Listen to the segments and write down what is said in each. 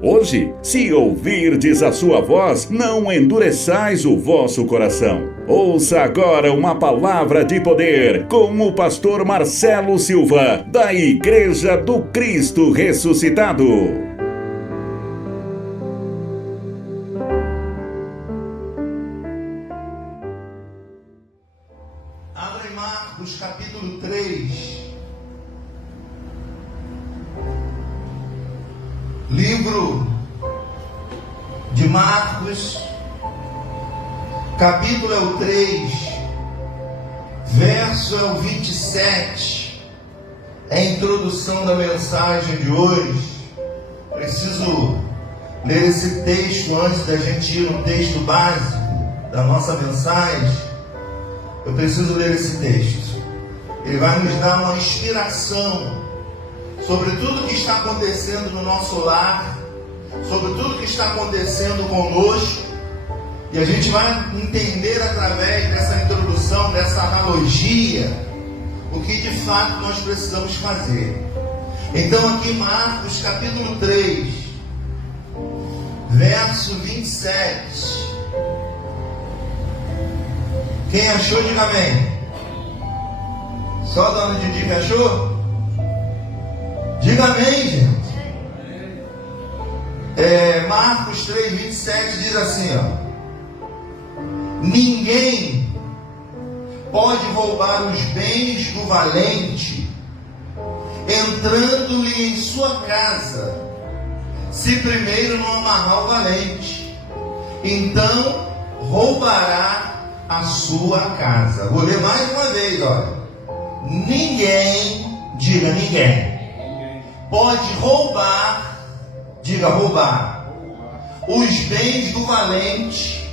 Hoje, se ouvirdes a sua voz, não endureçais o vosso coração. Ouça agora uma palavra de poder com o pastor Marcelo Silva, da Igreja do Cristo Ressuscitado. Abra em Marcos capítulo 3. Livro de Marcos, capítulo é o 3, verso é o 27, é a introdução da mensagem de hoje. Preciso ler esse texto antes da gente ir no texto básico da nossa mensagem. Eu preciso ler esse texto. Ele vai nos dar uma inspiração sobre tudo que está acontecendo no nosso lar, sobre tudo que está acontecendo conosco, e a gente vai entender através dessa introdução, dessa analogia, o que de fato nós precisamos fazer. Então aqui Marcos capítulo 3, verso 27. Quem achou, diga amém. Só a dona Didi que achou? Diga amém, gente. Marcos 3, 27 diz assim, ninguém pode roubar os bens do valente, entrando-lhe em sua casa, se primeiro não amarrar o valente. Então roubará a sua casa. Vou ler mais uma vez, olha. Ninguém, diga ninguém, pode roubar, diga roubar, os bens do valente,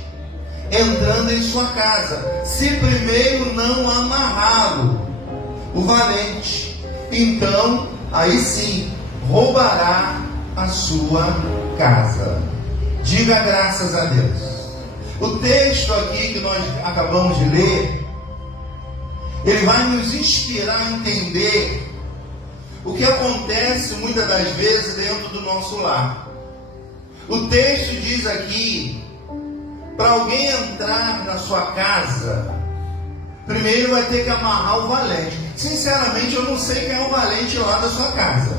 entrando em sua casa, se primeiro não amarrá-lo, o valente. Então, aí sim, roubará a sua casa. Diga graças a Deus. O texto aqui que nós acabamos de ler, ele vai nos inspirar a entender o que acontece muitas das vezes dentro do nosso lar. O texto diz aqui, para alguém entrar na sua casa, primeiro vai ter que amarrar o valente. Sinceramente, eu não sei quem é o valente lá da sua casa.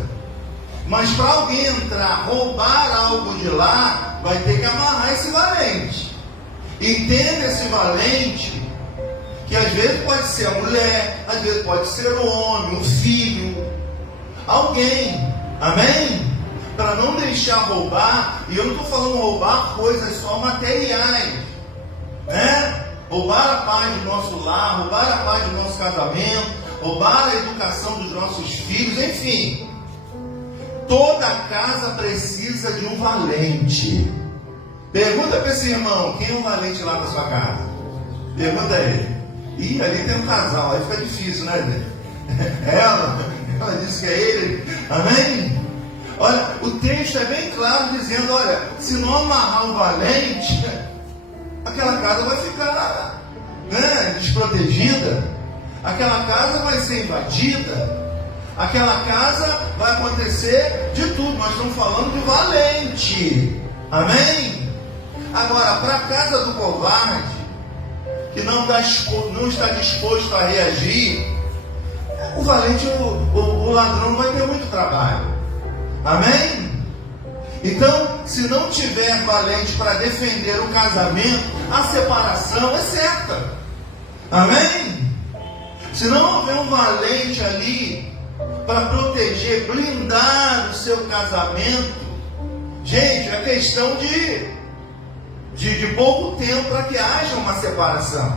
Mas para alguém entrar, roubar algo de lá, vai ter que amarrar esse valente. Entenda esse valente, que às vezes pode ser a mulher, às vezes pode ser o homem, o filho, alguém, amém? Para não deixar roubar, e eu não estou falando roubar coisas só materiais, né? Roubar a paz do nosso lar, roubar a paz do nosso casamento, roubar a educação dos nossos filhos, enfim. Toda casa precisa de um valente. Pergunta para esse irmão, quem é o valente lá da sua casa? Pergunta a ele. Ih, ali tem um casal, aí fica difícil, né, gente? Ela disse que é ele, amém? Olha, o texto é bem claro dizendo, olha, se não amarrar o valente, aquela casa vai ficar, né, desprotegida, aquela casa vai ser invadida, aquela casa vai acontecer de tudo. Nós estamos falando de valente, amém? Agora, para a casa do covarde, que não está disposto a reagir, o valente, o ladrão não vai ter muito trabalho, amém? Então, se não tiver valente para defender o casamento, a separação é certa, amém? Se não houver um valente ali para proteger, blindar o seu casamento, gente, é questão de pouco tempo para que haja uma separação.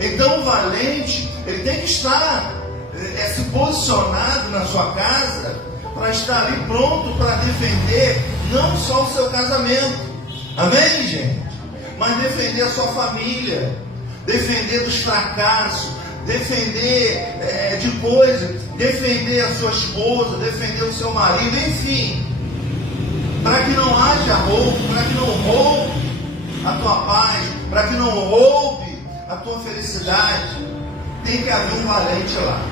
Então o valente, ele tem que estar se posicionado na sua casa, para estar ali pronto para defender não só o seu casamento, amém, gente? Mas defender a sua família, defender dos fracassos, defender de coisas, defender a sua esposa, defender o seu marido, enfim, para que não haja roubo, para que não roube a tua paz, para que não roube a tua felicidade, tem que haver um valente lá.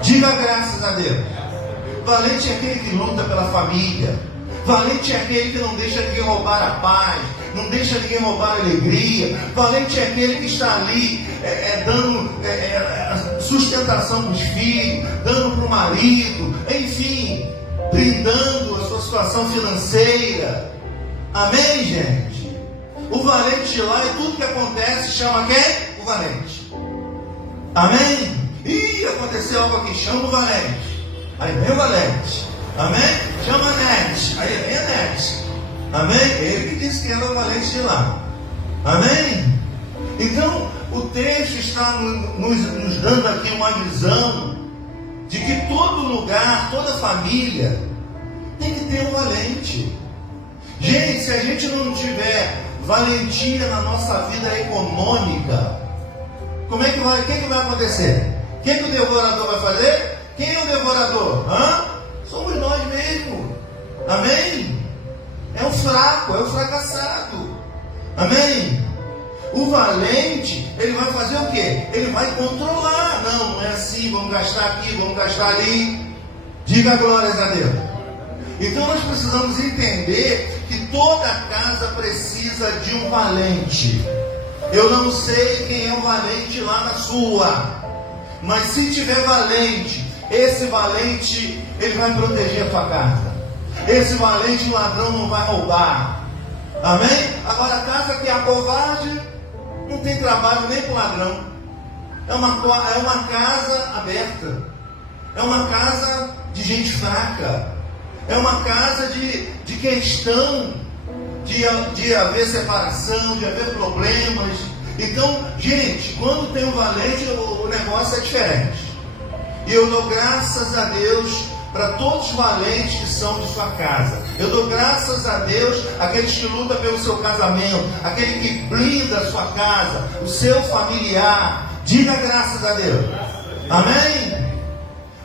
Diga graças a Deus. Valente é aquele que luta pela família. Valente é aquele que não deixa ninguém roubar a paz, não deixa ninguém roubar a alegria. Valente é aquele que está ali dando sustentação para os filhos, dando para o marido, enfim, brindando a sua situação financeira. Amém, gente? O valente de lá, e tudo que acontece chama quem? O valente. Amém? Ih, aconteceu algo aqui, chama o valente. Aí vem o valente. Amém? Chama a Nete. Aí vem a Nete. Amém? Ele que disse que era o valente de lá. Amém? Então, o texto está nos dando aqui uma visão de que todo lugar, toda família tem que ter um valente. Gente, se a gente não tiver valentia na nossa vida econômica, como é que vai? O que vai acontecer? O que o devorador vai fazer? Quem é o devorador? Somos nós mesmos. Amém? É o fraco, é o fracassado. Amém? O valente, ele vai fazer o quê? Ele vai controlar. Não é assim, vamos gastar aqui, vamos gastar ali. Diga glórias a Deus. Então nós precisamos entender que toda casa precisa de um valente. Eu não sei quem é o valente lá na sua, mas se tiver valente, esse valente, ele vai proteger a tua casa. Esse valente, o ladrão não vai roubar. Amém? Agora a casa que é a covarde, não tem trabalho nem para o ladrão. É uma casa aberta. É uma casa de gente fraca. É uma casa de questão de haver separação, de haver problemas. Então, gente, quando tem um valente, o negócio é diferente. E eu dou graças a Deus para todos os valentes que são de sua casa. Eu dou graças a Deus aqueles que lutam pelo seu casamento, aquele que blinda a sua casa, o seu familiar. Diga graças a Deus. Amém?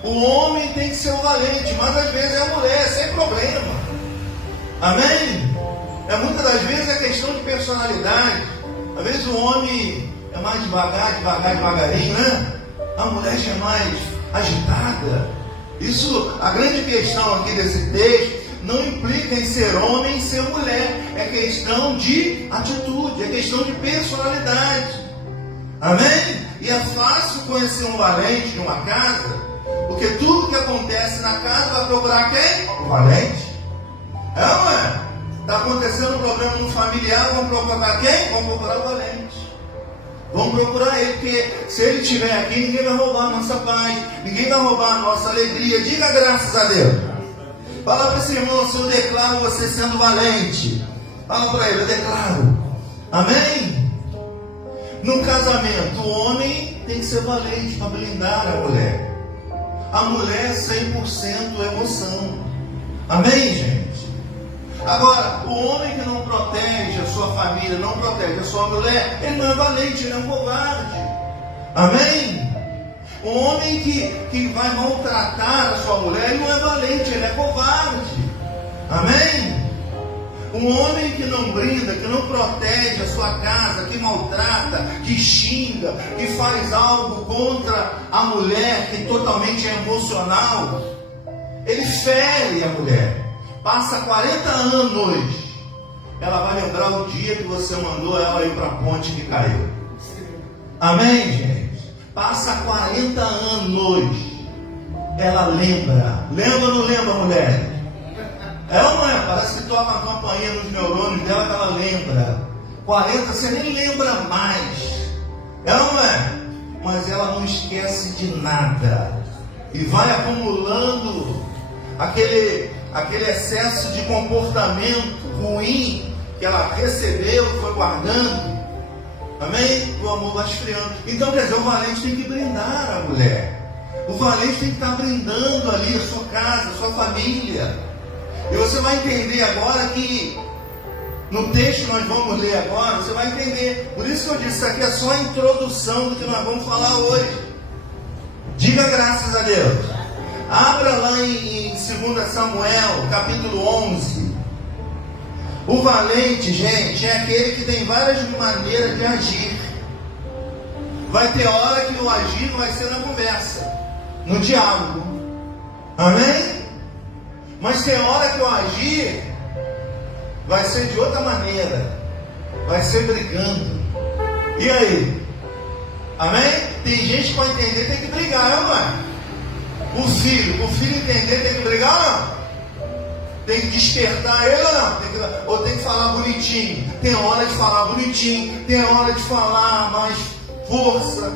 O homem tem que ser um valente, mas às vezes é a mulher, sem problema. Amém? Muitas das vezes é questão de personalidade. Às vezes o homem é mais devagarinho, né? A mulher já é mais agitada. Isso, a grande questão aqui desse texto não implica em ser homem e ser mulher. É questão de atitude, é questão de personalidade. Amém? E é fácil conhecer um valente de uma casa, porque tudo que acontece na casa vai procurar quem? O valente. É ou não é? Está acontecendo um problema no familiar, vamos procurar quem? Vamos procurar o valente. Vamos procurar ele, porque se ele estiver aqui, ninguém vai roubar a nossa paz, ninguém vai roubar a nossa alegria. Diga graças a Deus. Fala para esse irmão, se eu declaro você sendo valente. Fala para ele, eu declaro. Amém? No casamento, o homem tem que ser valente para blindar a mulher. A mulher é 100% emoção. Amém, gente? Agora, o homem que não protege a sua família, não protege a sua mulher, ele não é valente, ele é um covarde. Amém? O homem que vai maltratar a sua mulher, ele não é valente, ele é covarde. Amém? Um homem que não brinda, que não protege a sua casa, que maltrata, que xinga, que faz algo contra a mulher, que totalmente é emocional, ele fere a mulher. Passa 40 anos, ela vai lembrar o dia que você mandou ela ir para a ponte que caiu. Amém, gente? Passa 40 anos, ela lembra. Lembra ou não lembra, mulher? É ou não é? Parece que toca uma campainha nos neurônios dela que ela lembra. 40, você nem lembra mais. É ou não é? Mas ela não esquece de nada. E vai acumulando aquele excesso de comportamento ruim que ela recebeu, foi guardando. Amém? O amor vai esfriando. Então, quer dizer, o valente tem que brindar a mulher. O valente tem que estar brindando ali a sua casa, a sua família. E você vai entender agora que no texto que nós vamos ler agora, você vai entender. Por isso que eu disse, isso aqui é só a introdução do que nós vamos falar hoje. Diga graças a Deus. Abra lá em 2 Samuel, capítulo 11. O valente, gente, é aquele que tem várias maneiras de agir. Vai ter hora que o agir vai ser na conversa, no diálogo. Amém? Mas tem hora que eu agir vai ser de outra maneira, vai ser brigando. E aí? Amém? Tem gente que para entender tem que brigar, não é? O filho entender tem que brigar ou não? Tem que despertar ele ou não? Ou tem que falar bonitinho? Tem hora de falar bonitinho, tem hora de falar mais força.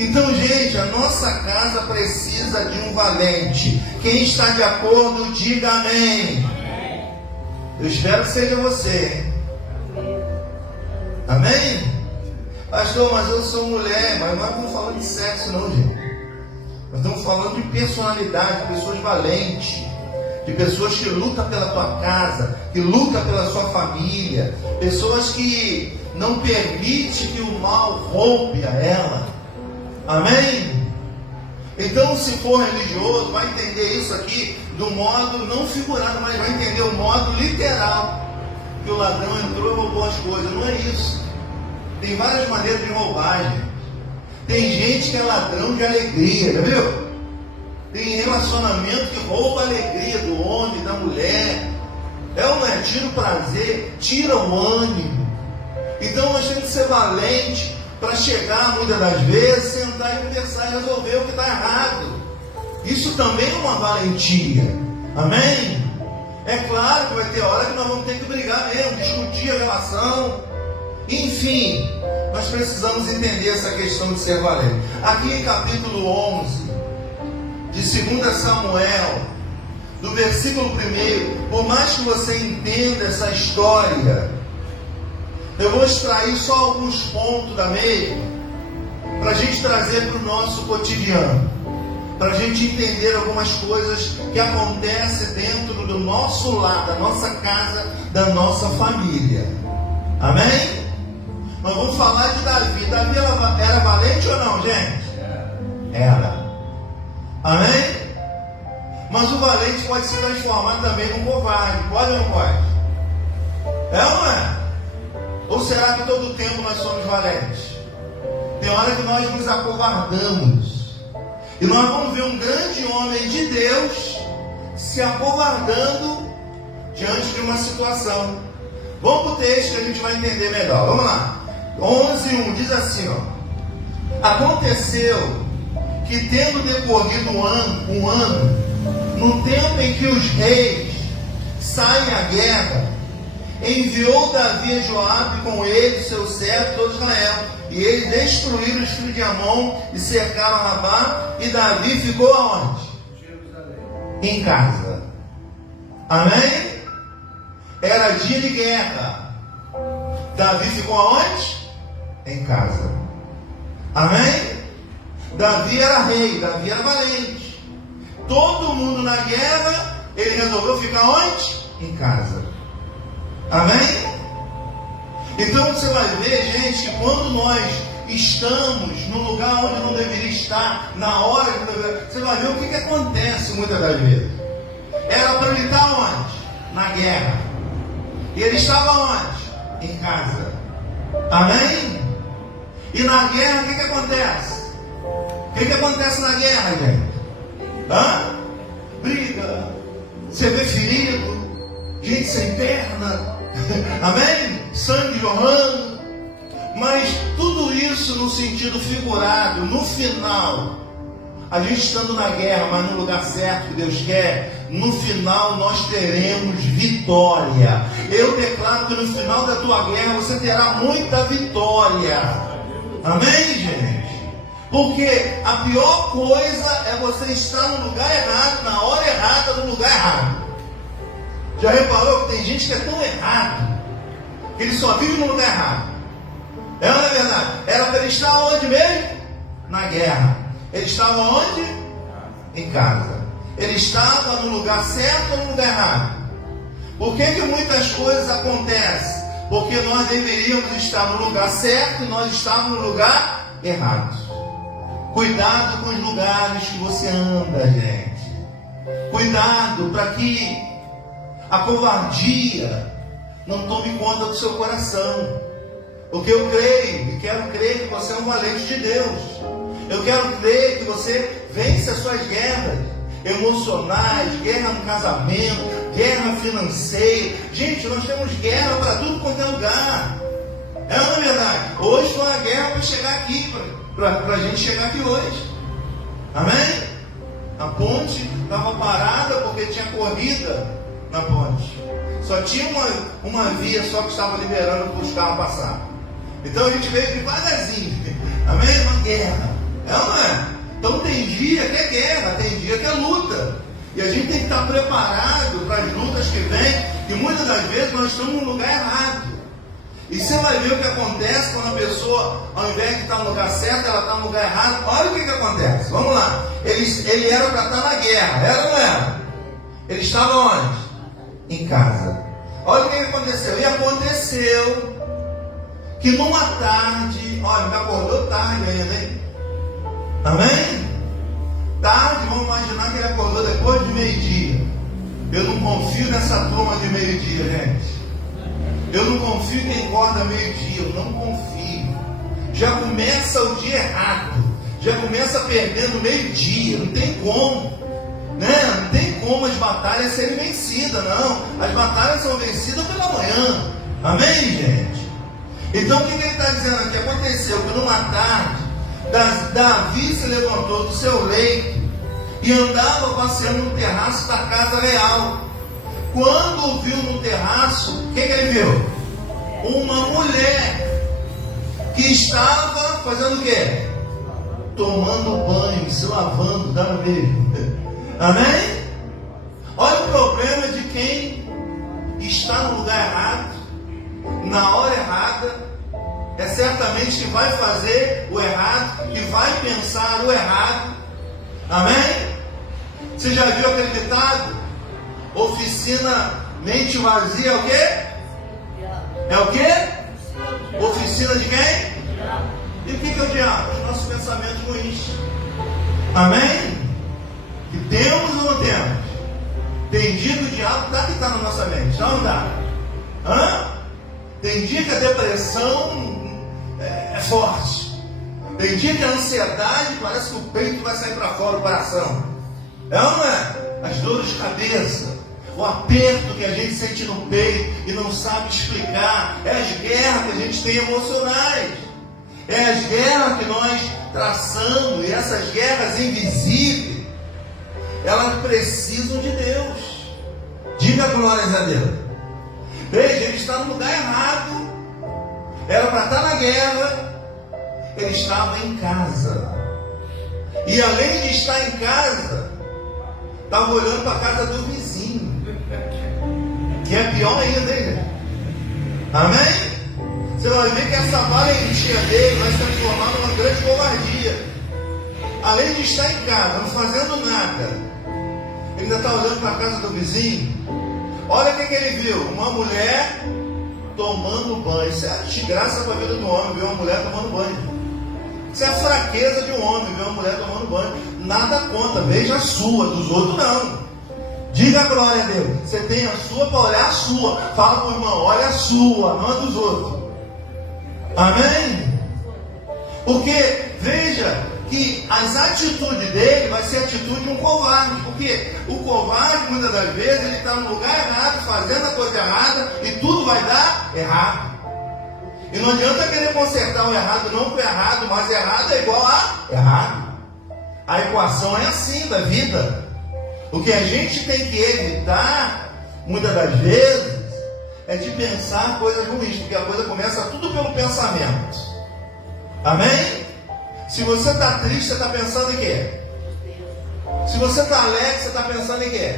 Então, gente, a nossa casa precisa de um valente. Quem está de acordo, diga amém. Eu espero que seja você. Amém? Pastor, mas eu sou mulher. Mas nós não estamos falando de sexo não, gente. Nós estamos falando de personalidade, de pessoas valentes, de pessoas que lutam pela tua casa, que lutam pela sua família, pessoas que não permitem que o mal roube a ela. Amém? Então, se for religioso, vai entender isso aqui do modo não figurado, mas vai entender o modo literal, que o ladrão entrou e roubou as coisas. Não é isso. Tem várias maneiras de roubagem. Tem gente que é ladrão de alegria, já viu? Tem relacionamento que rouba a alegria do homem, da mulher. É ou não é? Tira o prazer, tira o ânimo. Então nós temos que ser valentes para chegar, muitas das vezes, sentar e conversar e resolver o que está errado. Isso também é uma valentia. Amém? É claro que vai ter hora que nós vamos ter que brigar mesmo, discutir a relação. Enfim, nós precisamos entender essa questão de ser valente. Aqui em capítulo 11 de 2 Samuel, do versículo 1, por mais que você entenda essa história, eu vou extrair só alguns pontos da mesma, para a gente trazer para o nosso cotidiano, para a gente entender algumas coisas que acontecem dentro do nosso lar, da nossa casa, da nossa família. Amém? Nós vamos falar de Davi. Davi era valente ou não, gente? Era. Amém? Mas o valente pode se transformar também num covarde. Pode ou não pode? É ou não é? Ou será que todo tempo nós somos valentes? Tem hora que nós nos acovardamos. E nós vamos ver um grande homem de Deus se acovardando diante de uma situação. Vamos para o texto que a gente vai entender melhor. Vamos lá. 11:1 diz assim, ó: aconteceu que, tendo decorrido um ano, no tempo em que os reis saem à guerra, enviou Davi a Joabe com ele, seu servo, todo Israel, e eles destruíram os filhos de Amon e cercaram Rabá, e Davi ficou aonde? Em casa. Amém? Era dia de guerra. Davi ficou aonde? Em casa. Amém? Davi era rei, Davi era valente. Todo mundo na guerra, ele resolveu ficar onde? Em casa. Amém? Então você vai ver, gente, que quando nós estamos no lugar onde não deveria estar, na hora que deveria, você vai ver o que acontece muitas das vezes. Era para ele estar onde? Na guerra. E ele estava onde? Em casa. Amém? E na guerra o que acontece? O que acontece na guerra, gente? Briga, você vê ferido, gente sem perna, amém? Sangue jorrando. Mas tudo isso no sentido figurado, no final, a gente estando na guerra, mas no lugar certo que Deus quer, no final nós teremos vitória. Eu declaro que no final da tua guerra você terá muita vitória. Amém, gente? Porque a pior coisa é você estar no lugar errado, na hora errada, no lugar errado. Já reparou que tem gente que é tão errado, que ele só vive no lugar errado? É ou não é verdade? Era para ele estar onde mesmo? Na guerra. Ele estava onde? Em casa. Ele estava no lugar certo ou no lugar errado? Por que muitas coisas acontecem? Porque nós deveríamos estar no lugar certo e nós estávamos no lugar errado. Cuidado com os lugares que você anda, gente. Cuidado para que a covardia não tome conta do seu coração. Porque eu creio e quero crer que você é um valente de Deus. Eu quero crer que você vence as suas guerras. emocionais, guerra no casamento, guerra financeira. Gente, nós temos guerra para tudo quanto é lugar. É ou não é verdade? Hoje foi uma guerra para chegar aqui, para a gente chegar aqui hoje. Amém? A ponte estava parada porque tinha corrida na ponte. Só tinha uma via só que estava liberando para os carros passar. Então a gente veio devagarzinho. Amém? Uma guerra. É ou não é? Então tem dia que é guerra, tem dia que é luta. E a gente tem que estar preparado para as lutas que vêm. E muitas das vezes nós estamos no lugar errado. E você vai ver o que acontece quando a pessoa, ao invés de estar no lugar certo, ela está no lugar errado. Olha o que acontece. Vamos lá. Ele era para estar na guerra. Era ou não era? Ele estava onde? Em casa. Olha o que aconteceu. E aconteceu que numa tarde, olha, me acordou tarde ainda, hein? Amém? Tarde, vamos imaginar que ele acordou depois de meio-dia. Eu não confio nessa turma de meio-dia, gente. Eu não confio em quem acorda meio-dia, eu não confio. Já começa o dia errado. Já começa perdendo meio-dia, não tem como. Né? Não tem como as batalhas serem vencidas, não. As batalhas são vencidas pela manhã. Amém, gente? Então o que ele está dizendo aqui? Aconteceu que numa tarde, Davi se levantou do seu leito e andava passeando no terraço da casa real. Quando viu no terraço, o que ele viu? Uma mulher que estava fazendo o quê? Tomando banho, se lavando, dando mesmo. Amém? Olha o problema de quem está no lugar errado, na hora errada. É certamente que vai fazer o errado, que vai pensar o errado. Amém? Você já viu aquele ditado? Oficina, mente vazia é o quê? É o quê? Oficina de quem? E o que é o diabo? Os nossos pensamentos ruins. Amém? Que temos ou não temos? Tem dia que o diabo está na nossa mente, não dá? Tem dia que a depressão é forte. Tem dia que a ansiedade parece que o peito vai sair para fora, o coração. É ou não é? As dores de cabeça, o aperto que a gente sente no peito e não sabe explicar. É as guerras que a gente tem emocionais. É as guerras que nós traçamos. E essas guerras invisíveis, elas precisam de Deus. Diga glórias a Deus. Veja, ele está no lugar errado. Era para estar na guerra. Ele estava em casa. E além de estar em casa, estava olhando para a casa do vizinho. Que é pior ainda, hein? Amém? Você vai ver que essa valentia dele vai se transformar numa grande covardia. Além de estar em casa, não fazendo nada, ele ainda está olhando para a casa do vizinho. Olha o que ele viu. Uma mulher tomando banho. Isso é desgraça para a vida do homem, ver uma mulher tomando banho. Isso é a fraqueza de um homem, ver uma mulher tomando banho. Nada conta, veja a sua, dos outros não. Diga a glória a Deus. Você tem a sua para olhar a sua. Fala para o irmão, olha a sua, não a dos outros. Amém? Porque veja que as atitudes dele vai ser a atitude de um covarde. Porque o covarde, muitas das vezes, ele está no lugar errado, fazendo a coisa errada, e tudo vai dar errado. E não adianta querer consertar o errado, não, porque errado mais errado é igual a errado. A equação é assim da vida. O que a gente tem que evitar, muitas das vezes, é de pensar coisas ruins, porque a coisa começa tudo pelo pensamento. Amém? Se você está triste, você está pensando em quê? Se você está alegre, você está pensando em quê?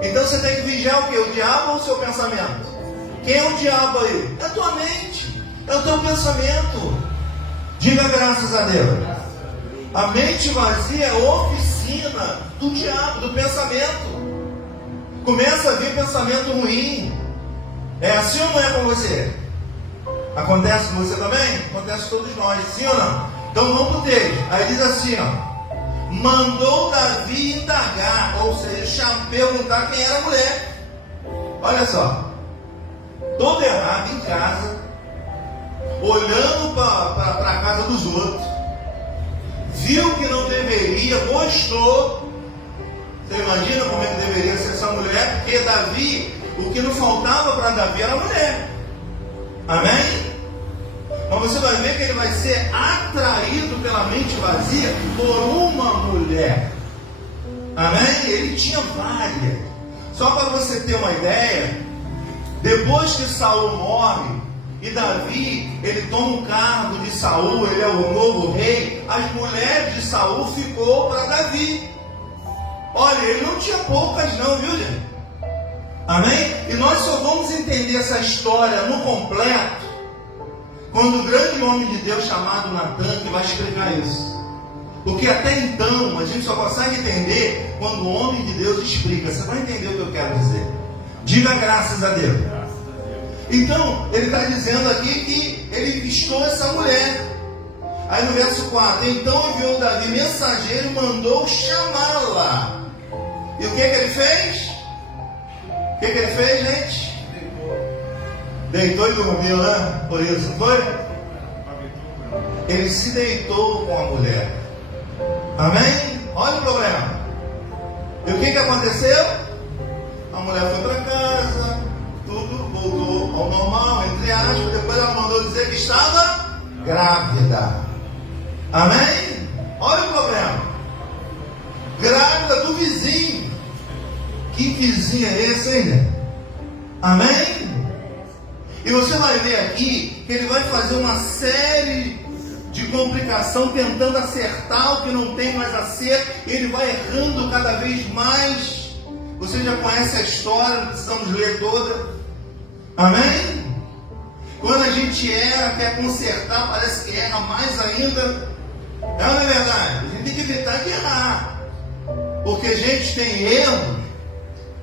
Então você tem que vigiar o quê? O diabo ou o seu pensamento? Quem é o diabo aí? É a tua mente, é o teu pensamento. Diga graças a Deus. A mente vazia é oficina do diabo, do pensamento. Começa a vir pensamento ruim. É assim ou não é com você? Acontece com você também? Acontece com todos nós, sim ou não? Então vamos para o texto. Aí diz assim, ó. Mandou Davi indagar, ou seja, perguntar quem era a mulher. Olha só. Todo errado em casa, olhando para a casa dos outros, viu que não deveria, mostrou Você imagina como é que deveria ser essa mulher? Porque Davi, o que não faltava para Davi era mulher. Amém? Mas você vai ver que ele vai ser atraído pela mente vazia por uma mulher. Amém? Ele tinha várias. Só para você ter uma ideia, depois que Saul morre e Davi, ele toma o cargo de Saul, ele é o novo rei, as mulheres de Saul ficou para Davi. Olha, ele não tinha poucas não, viu gente? Amém? E nós só vamos entender essa história no completo quando o grande homem de Deus chamado Natan que vai explicar isso. Porque até então a gente só consegue entender quando o homem de Deus explica. Você vai entender o que eu quero dizer. Diga graças a Deus. Então, ele está dizendo aqui que ele vistou essa mulher. Aí no verso 4, então enviou Davi mensageiro e mandou chamá-la. E o que ele fez? O que ele fez, gente? Deitou e dormiu, né? Por isso, não foi? Ele se deitou com a mulher. Amém? Olha o problema. E o que aconteceu? A mulher foi para casa, tudo voltou ao normal, entre aspas. Depois ela mandou dizer que estava grávida. Amém? Olha o problema. Grávida do vizinho. Que vizinho é esse, hein? Amém? E você vai ver aqui que ele vai fazer uma série de complicação tentando acertar o que não tem mais acerto. Ele vai errando cada vez mais. Você já conhece a história, não precisamos ler toda. Amém? Quando a gente erra, quer consertar, parece que erra mais ainda. Não é verdade? A gente tem que evitar de errar. Porque a gente tem erros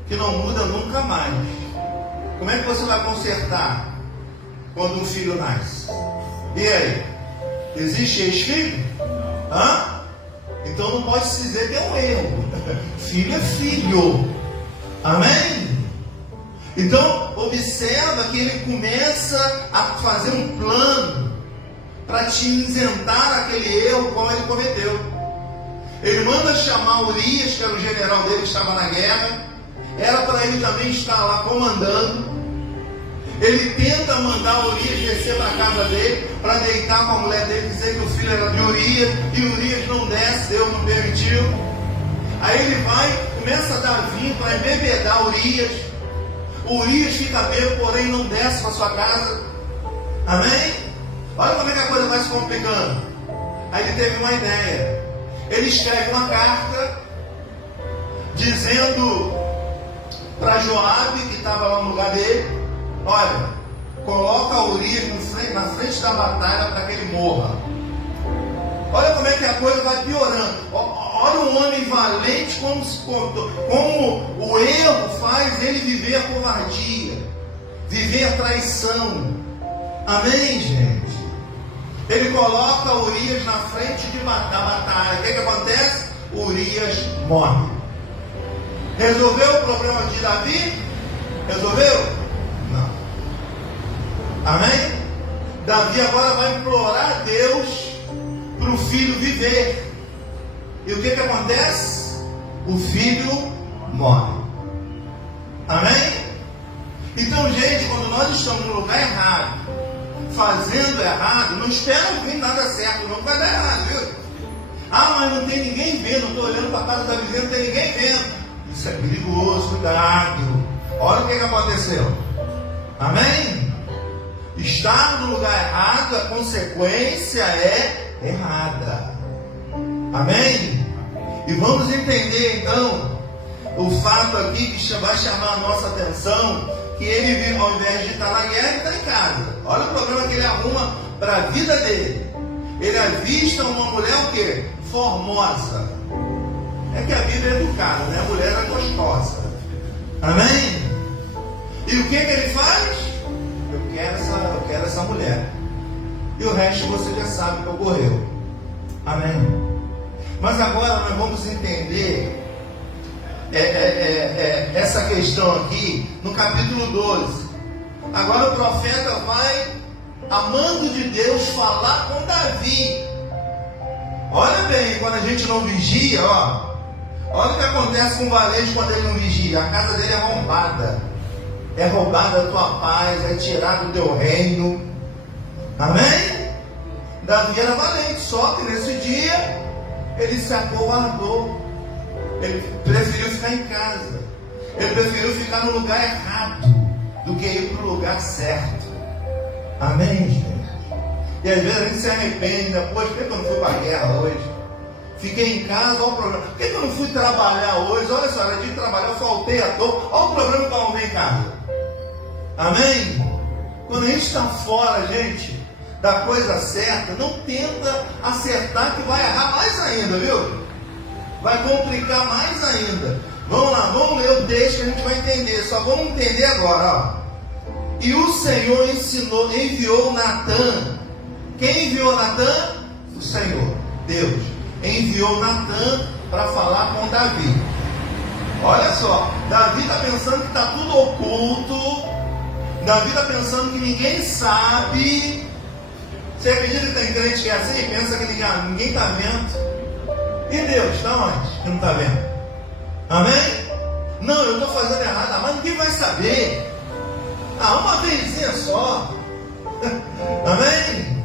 que não muda nunca mais. Como é que você vai consertar quando um filho nasce? E aí? Existe ex-filho? Hã? Então não pode se dizer que é um erro. Filho é filho. Amém? Então observa que ele começa a fazer um plano para te isentar aquele erro como ele cometeu. Ele manda chamar Urias, que era o general dele que estava na guerra. Era para ele também estar lá comandando. Ele tenta mandar Urias descer para a casa dele, para deitar com a mulher dele, dizer que o filho era de Urias, e Urias não desce, Deus não permitiu. Aí ele vai, começa a dar vinho para embebedar Urias. Urias fica bêbado, porém não desce para sua casa. Amém? Olha como é que a coisa vai se complicando. Aí ele teve uma ideia. Ele escreve uma carta dizendo para Joabe, que estava lá no lugar dele: olha, coloca Urias na frente da batalha para que ele morra. Olha como é que a coisa vai piorando. Olha um homem valente como o erro faz ele viver a covardia, viver a traição. Amém, gente? Ele coloca Urias na frente da batalha. O que acontece? Urias morre. Resolveu o problema de Davi? Resolveu? Não. Amém? Davi agora vai implorar a Deus para o filho viver. E o que acontece? O filho morre. Amém? Então, gente, quando nós estamos no lugar errado, fazendo errado, não espera vir nada certo, não vai dar errado, viu? Ah, mas não tem ninguém vendo, não estou olhando para a casa da vizinha, não tem ninguém vendo. Isso é perigoso, cuidado. Olha o que aconteceu. Amém? Estar no lugar errado, a consequência é errada. Amém? E vamos entender então o fato aqui que vai chamar a nossa atenção, que ele, ao invés de estar na guerra, ele está em casa. Olha o problema que ele arruma para a vida dele. Ele avista uma mulher o quê? Formosa. É que a Bíblia é educada, né? A mulher é gostosa. Amém? E o que ele faz? Eu quero essa mulher. E o resto você já sabe que ocorreu. Amém? Mas agora nós vamos entender essa questão aqui no capítulo 12. Agora o profeta vai, a mando de Deus, falar com Davi. Olha bem, quando a gente não vigia, Olha o que acontece com o valente quando ele não vigia. A casa dele é roubada. É roubada a tua paz, é tirado o teu reino. Amém? Davi era valente, só que nesse dia ele se acovardou. Ele preferiu ficar em casa. Ele preferiu ficar no lugar errado do que ir para o lugar certo. Amém, gente? E às vezes a gente se arrepende, né? Poxa, por que eu não fui para a guerra hoje? Fiquei em casa, olha o problema. Por que eu não fui trabalhar hoje? Olha só, era dia de trabalhar, eu faltei à toa. Olha o problema para não vir em casa. Amém? Quando a gente está fora, gente, da coisa certa, não tenta acertar que vai errar mais ainda, viu? Vai complicar mais ainda. Vamos lá, vamos ler o texto que a gente vai entender. Só vamos entender agora, ó. E o Senhor enviou Natã. Quem enviou Natã? O Senhor, Deus. Enviou Natã para falar com Davi. Olha só, Davi está pensando que está tudo oculto. Davi está pensando que ninguém sabe. Você acredita que tem crente que é assim? Pensa que ninguém está vendo. E Deus, está onde? Que não está vendo? Amém? Não, eu estou fazendo errado, mas ninguém vai saber. Uma vezinha só. Amém?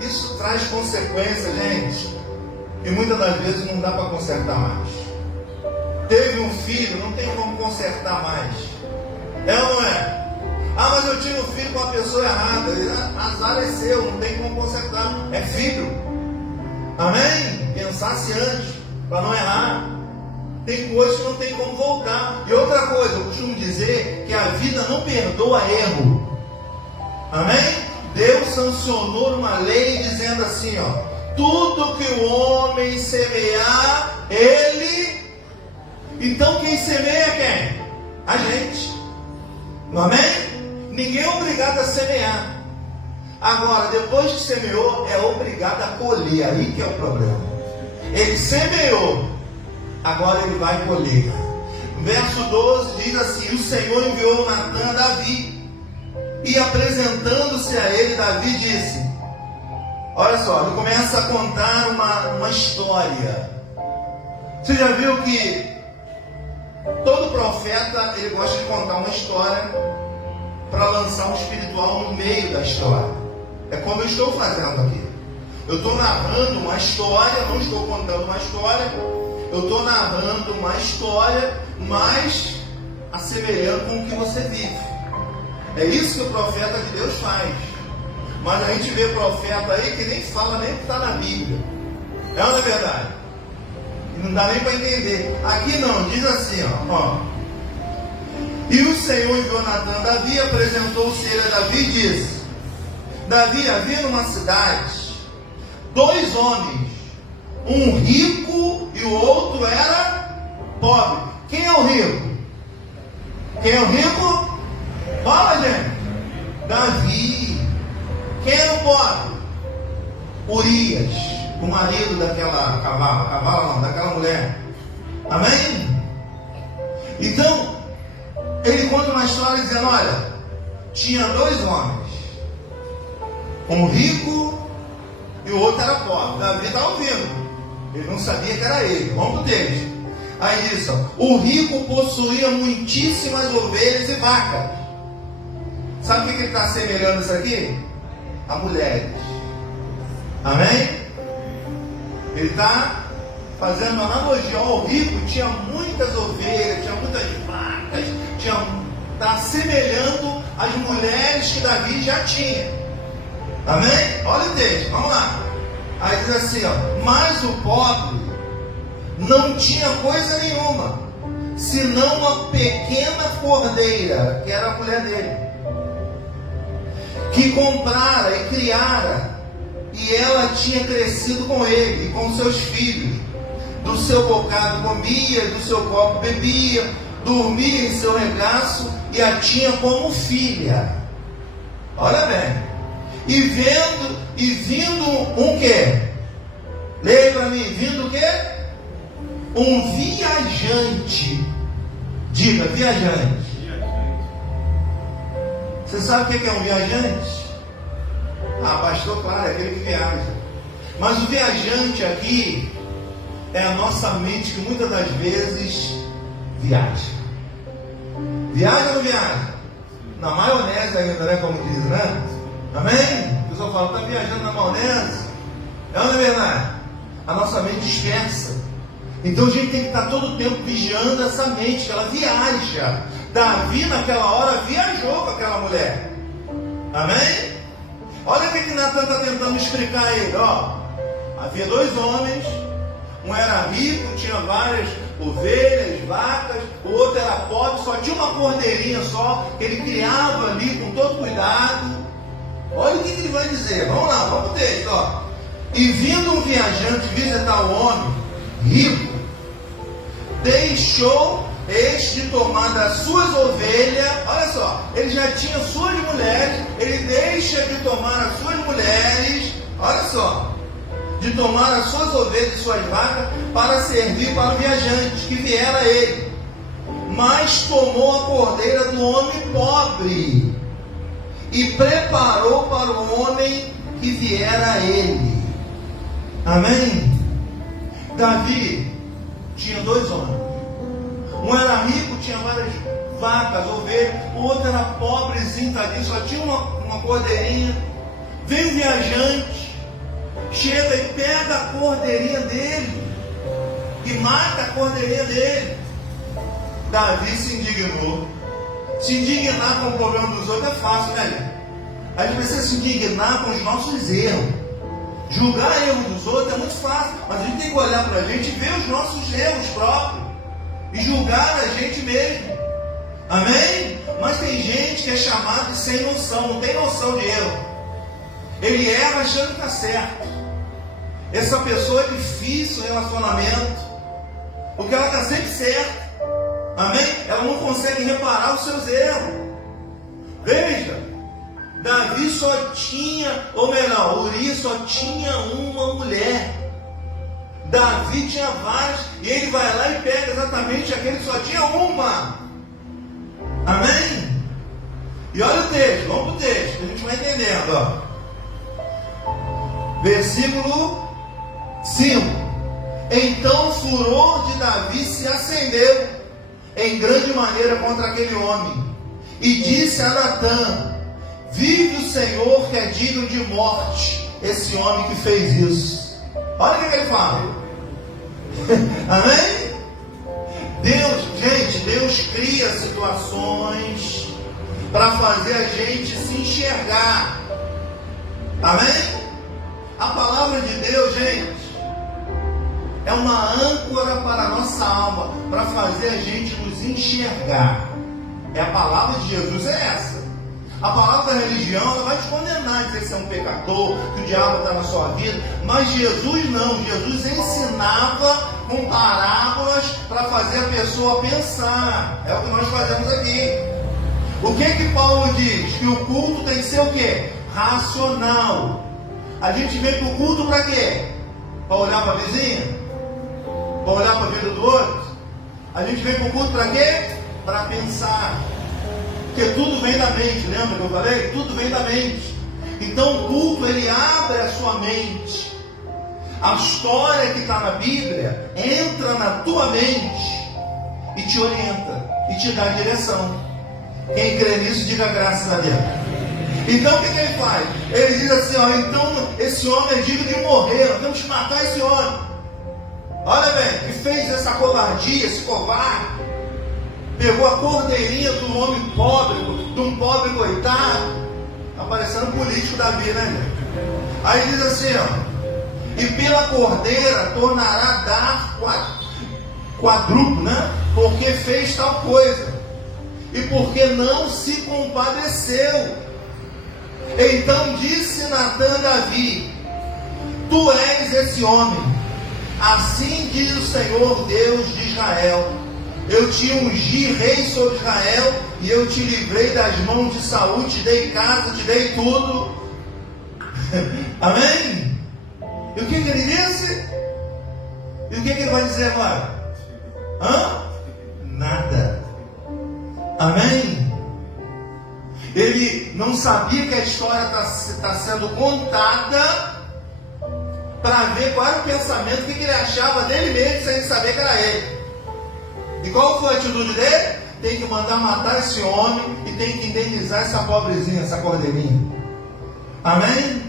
Isso traz consequências, gente. E muitas das vezes não dá para consertar mais. Teve um filho, não tem como consertar mais. É ou não é? Mas eu tive um filho com a pessoa errada. Azar é seu, não tem como consertar. É filho. Amém? Pensasse antes, para não errar. Tem coisas que não tem como voltar. E outra coisa, eu costumo dizer que a vida não perdoa erro. Amém? Deus sancionou uma lei dizendo assim, ó. Tudo que o homem semear, ele... Então quem semeia é quem? A gente. Amém? Ninguém é obrigado a semear. Agora, depois que semeou, é obrigado a colher. Aí que é o problema. Ele semeou, agora ele vai colher. Verso 12 diz assim: o Senhor enviou Natã a Davi, e apresentando-se a ele, Davi disse... Olha só, ele começa a contar uma história. Você já viu que todo profeta, ele gosta de contar uma história para lançar um espiritual no meio da história. É como eu estou fazendo aqui. Eu estou narrando uma história, não estou contando uma história. Eu estou narrando uma história, mas assemelhando com o que você vive. É isso que o profeta de Deus faz. Mas a gente vê profeta aí que nem fala nem o que está na Bíblia. É ou não é verdade? E não dá nem para entender. Aqui não, diz assim, ó. E o Senhor enviou Natã a Davi, apresentou-se ele a Davi e disse: Davi, havia numa cidade 2 homens, um rico e o outro era pobre. Quem é o rico? Quem é o rico? Fala, gente. Davi. Quem era o pobre? Urias, o marido daquela daquela mulher. Amém? Então, ele conta uma história dizendo, olha, tinha 2 homens, um rico e o outro era pobre. Davi está ouvindo, ele não sabia que era ele. Vamos pro texto. Aí diz, o rico possuía muitíssimas ovelhas e vacas. Sabe o que ele está assemelhando isso aqui? A mulheres. Amém? Ele está fazendo uma analogia. O rico tinha muitas ovelhas, tinha muitas vacas, está assemelhando as mulheres que Davi já tinha. Amém? Olha o texto, vamos lá. Aí diz assim, mas o pobre não tinha coisa nenhuma, senão uma pequena cordeira, que era a mulher dele, que comprara e criara, e ela tinha crescido com ele e com seus filhos. Do seu bocado comia, do seu copo bebia, dormia em seu regaço e a tinha como filha. Olha bem. E vindo um quê? Leia para mim, vindo o quê? Um viajante. Diga, viajante. Você sabe o que é um viajante? Pastor, claro, é aquele que viaja. Mas o viajante aqui é a nossa mente que muitas das vezes viaja. Viaja ou não viaja? Na maionese ainda, né? Como diz, né? Amém? O pessoal fala, está viajando na maionese. É ou não é verdade? A nossa mente dispersa. Então a gente tem que estar todo o tempo vigiando essa mente, que ela viaja. Davi naquela hora viajou com aquela mulher. Amém? Olha o que Natan está tentando explicar a ele. Ó, havia dois homens, um era rico, tinha várias ovelhas, vacas, o outro era pobre, só tinha uma cordeirinha só, que ele criava ali com todo cuidado. Olha o que ele vai dizer. Vamos lá, vamos pro texto, ó. E vindo um viajante visitar o homem rico, deixou este de tomar das suas ovelhas. Olha só, ele já tinha suas mulheres, ele deixa de tomar as suas mulheres, olha só, de tomar as suas ovelhas e suas vacas para servir para o viajante que viera a ele, mas tomou a cordeira do homem pobre e preparou para o homem que viera a ele. Amém? Davi tinha dois homens. Um era rico, tinha várias vacas, ovelhas. O outro era pobrezinho, tadinho, só tinha uma cordeirinha. Vem um viajante, chega e pega a cordeirinha dele e mata a cordeirinha dele. Davi se indignou. Se indignar com o problema dos outros é fácil, né? A gente precisa se indignar com os nossos erros. Julgar erros dos outros é muito fácil, mas a gente tem que olhar para a gente e ver os nossos erros próprios e julgar a gente mesmo. Amém? Mas tem gente que é chamada de sem noção, não tem noção de erro. Ele erra achando que está certo. Essa pessoa é difícil o relacionamento, porque ela está sempre certa. Amém? Ela não consegue reparar os seus erros. Veja, Davi só tinha, ou melhor, Urias só tinha uma mulher. Davi tinha várias, e ele vai lá e pega exatamente aquele que só tinha uma. Amém? E olha o texto, vamos para o texto, que a gente vai entendendo. Ó. Versículo 5. Então o furor de Davi se acendeu em grande maneira contra aquele homem, e disse a Natã: vive o Senhor que é digno de morte, esse homem que fez isso. Olha o que ele fala. Amém? Deus cria situações para fazer a gente se enxergar. Amém? A palavra de Deus, gente, é uma âncora para a nossa alma, para fazer a gente nos enxergar. É a palavra de Jesus, é essa. A palavra da religião, ela vai te condenar, dizer que você é um pecador, que o diabo está na sua vida. Mas Jesus não. Jesus ensinava com parábolas para fazer a pessoa pensar. É o que nós fazemos aqui. O que Paulo diz? Que o culto tem que ser o quê? Racional. A gente vem para o culto para quê? Para olhar para a vizinha? Para olhar para a vida do outro? A gente vem para o culto para quê? Para pensar. Porque tudo vem da mente, lembra que eu falei? Tudo vem da mente. Então o culto, ele abre a sua mente. A história que está na Bíblia entra na tua mente e te orienta, e te dá direção. Quem crê nisso, diga graças a Deus. Então o que ele faz? Ele diz assim, ó, então esse homem é digno de morrer, nós temos que matar esse homem. Olha bem, que fez essa covardia, esse covarde. Pegou a cordeirinha do homem pobre, de um pobre coitado. Está parecendo político da vida, né? Aí diz assim, ó, e pela cordeira tornará a dar quadruplo, né? Porque fez tal coisa, e porque não se compadeceu. Então disse Natã a Davi: tu és esse homem, assim diz o Senhor Deus de Israel: eu te ungi rei sobre Israel, e eu te livrei das mãos de Saul, te dei casa, te dei tudo. Amém? E o que ele disse? E o que ele vai dizer agora? Nada. Amém? Ele não sabia que a história está sendo contada para ver qual era o pensamento, o que ele achava dele mesmo, sem saber que era ele. E qual foi a atitude dele? Tem que mandar matar esse homem e tem que indenizar essa pobrezinha, essa cordeirinha. Amém?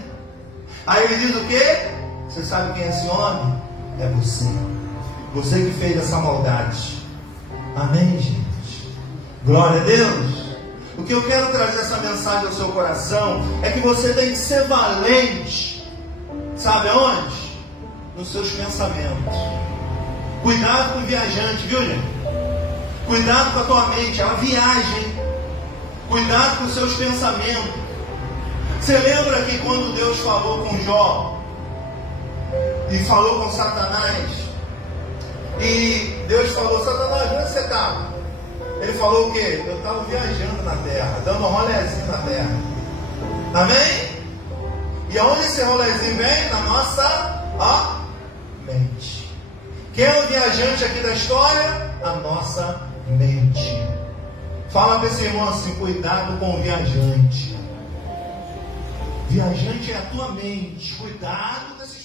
Aí ele diz o quê? Você sabe quem é esse homem? É você. Você que fez essa maldade. Amém, gente? Glória a Deus. O que eu quero trazer essa mensagem ao seu coração é que você tem que ser valente. Sabe aonde? Nos seus pensamentos. Cuidado com o viajante, viu, gente? Cuidado com a tua mente, ela viaja. Cuidado com os seus pensamentos. Você lembra que quando Deus falou com Jó e falou com Satanás, e Deus falou: Satanás, onde você estava? Ele falou o quê? Eu estava viajando na terra, dando um rolezinho na terra. Amém? E aonde esse rolezinho vem? Na nossa mente. Quem é o viajante aqui da história? A nossa mente. Fala para esse irmão assim: cuidado com o viajante. Viajante é a tua mente. Cuidado desses